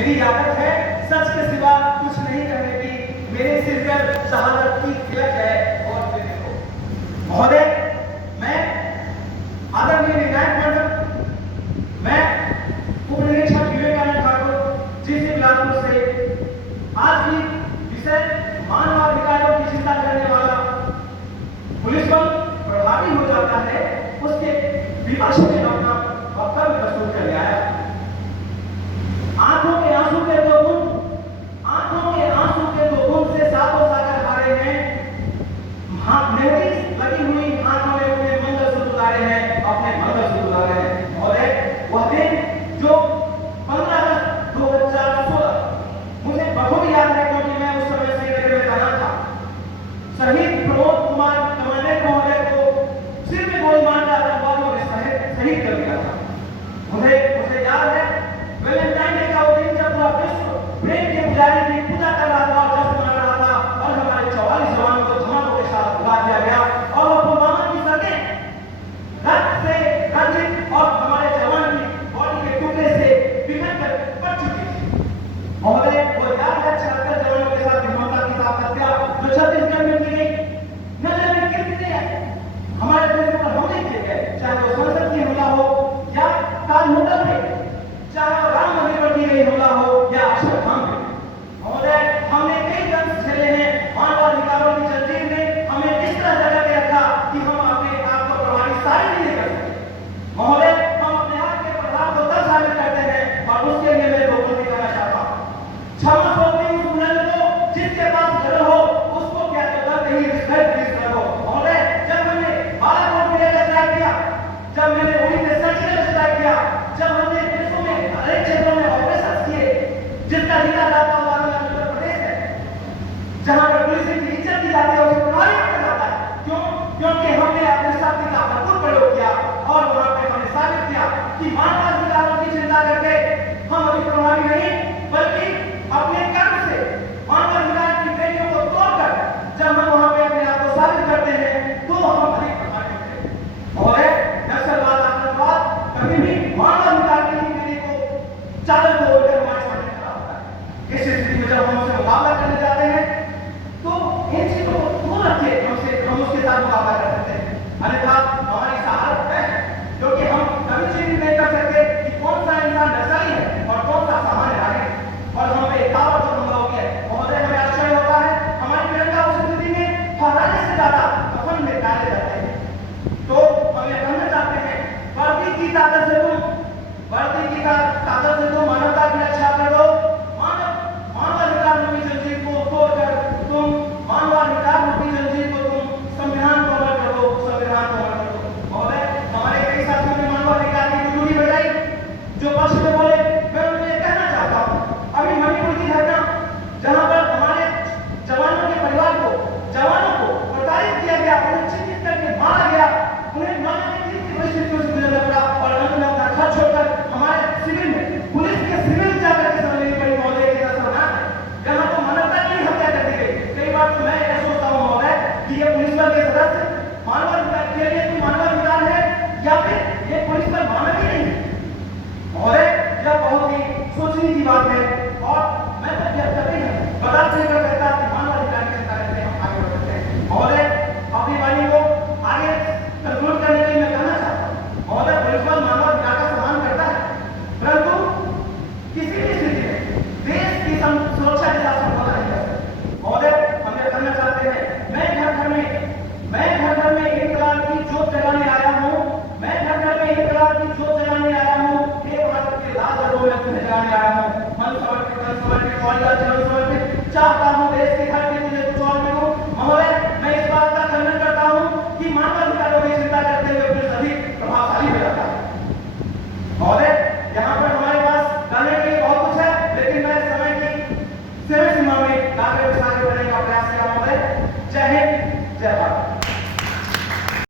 मेरी आदत है सच के सिवा कुछ नहीं कहने की। मेरे सिर पर शहादत की तिलक है। और फिर देखो महोदय, मैं आदरणीय विधायक मंडल, मैं उप निरीक्षक विवेकानंद ठाकुर जिस बिलासपुर से आज भी विषय मानवाधिकारों की चिंता करने वाला पुलिस बल प्रभावी हो जाता है, उसके विपक्ष में अपना वक्तव्य प्रस्तुत कर आया। आंखों के आंसू के दो बूंद, आंखों के आंसू के दो बूंद से सातों सागर हारे हैं। मेहंदी लगी हुई हाथों में अपने मंगलसूत्र उतारे हैं, अपने मंगलसूत्र उतारे हैं। महोदय, वह दिन जो 15 अगस्त 2016 मुझे बहुत याद है, क्योंकि मैं उस समय सेक्रेटरी में तैनात था। शहीद प्रमोद कुमार कमांडेंट महोदय को सिर में गोली मारकर आतंकवादियों ने शहीद कर दिया था। मुझे याद है वैलेंटाइन डे का वो दिन जब पूरा विश्व प्रेम के पुजारी की पूजा कर रहा था, जश्न मना रहा था, और हमारे 44 जवानों को धमाकों के साथ उड़ा दिया गया। और वो पुलवामा की सड़कें रक्त से रंजित और हमारे जवान की बॉडी के टुकड़े से बिखर कर पड़ चुकी थी। महोदय, वो याद है 76 जवानों के साथ निर्ममता की साथ हत्या जो छत्तीसगढ़ में की गई। न जाने कितने हमारे देश पर हमले किए गए, चाहे वो संसद की हमला हो या ताज होटल में, चाहे राम मंदिर पर की गई हमला हो या अक्षरधाम में। महोदय, हमने कई दंड झेले हैं। मानवाधिकारों की जंजीर ने हमें इस तरह जगह के रखा कि हम अपने आप को प्रभावी साबित नहीं कर सकते। महोदय, हम अपने आप के प्रभाव को तब साबित करते हैं, और उसके लिए मैं दो बातें कहना चाहता हूँ। क्षमा सौंपी उस बुलंद को जिसके पास घर हो, उसको क्या गलत नहीं करो। महोदय, जब हमने बालाकोट में स्ट्राइक किया, जब मैंने उड़ी में सर्जिकल स्ट्राइक किया, जब हमने देशों में हरेक क्षेत्रों में ऑपरेशन किए, जिसका जिला रास्ता वाला उत्तर प्रदेश है, जहां पर पुलिस की इज्जत की जाती है, उसे प्रभावित किया जाता है। क्यों? क्योंकि हमने अपनी शक्ति का भरपूर प्रयोग किया, और वहां पे हमने साबित किया कि मानवाधिकारों की चिंता करके हम अभी प्रभावी नहीं, बल्कि अपने कर्म से मानवाधिकार की बेटियों को तोड़कर जब हम वहां पे अपने आप को साबित करते हैं, तो हम अधिक प्रभावी होते हैं। महोदय, नक्सलवाद, आतंकवाद कभी भी मानवाधिकार की नीति को चादर को ओढ़कर हमारे सामने खड़ा होता है। इस स्थिति में जब हम उससे मुकाबला करने जाते हैं, तो इन चीजों को दूर रखिए, हम उसके साथ मुकाबला कर सकते हैं। अन्यथा हमारी सहारत है, क्योंकि हम कभी चीज नहीं कर सकते कि कौन सा इंसान नक्सली है और कौन सा सामान्य नागरिक है, और हम पे दावा जो हमला हो गया है। महोदय, हमें आश्चर्य होता है, हमारी तिरंगा उस स्थिति में फहराने से ज्यादा कफन में डाले जाते हैं। तो हम ये कहना चाहते हैं, वर्दी की ताकत से तुम मानवता की रक्षा करो। मानवाधिकार रूपी जंजीर को तोड़कर तुम मानवाधिकार रूपी जंजीर को तुम संविधान को अमल करो, संविधान को अमल करो। महोदय, हमारे कई साथियों ने मानवाधिकार की डूरी बजाई, जो पक्ष में बोले, मैं उन्हें कहना चाहता हूँ, अभी मणिपुर की घटना, जहां पर हमारे जवानों के परिवार को, जवानों को प्रताड़ित किया गया, उन्हें चिन्हित करके मारा गया, उन्हें मारने की परिस्थितियों से गुजरना पड़ा, और अंत में अपना घर छोड़कर हमारे सिविल में, पुलिस के सिविल जाकर के समझ नहीं पड़ी। महोदय, ये ऐसा है जहां तो मानवता की हत्या कर दी गई। कई बार तो मैं यह सोचता हूँ महोदय कि ये पुलिस बल के सदस्य मानवाधिकार के लिए तो मानवाधिकार है, या फिर ये पुलिस बल मानव ही नहीं है। महोदय, यह बहुत ही सोचने की बात है। और